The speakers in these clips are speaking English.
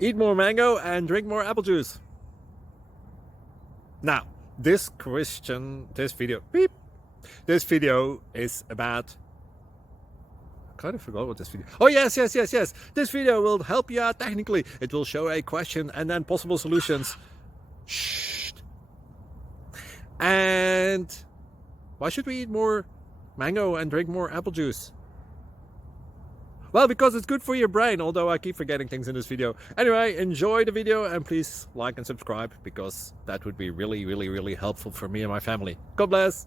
Eat more mango and drink more apple juice. Now, this video is about, I kind of forgot what this video. Oh, yes. This video will help you out technically. It will show a question and then possible solutions. Shh. And why should we eat more mango and drink more apple juice? Well, because it's good for your brain, although I keep forgetting things in this video. Anyway, enjoy the video and please like and subscribe, because that would be really helpful for me and my family. God bless.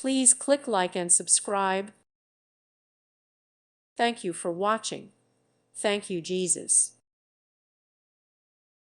Please click like and subscribe. Thank you for watching. Thank you, Jesus.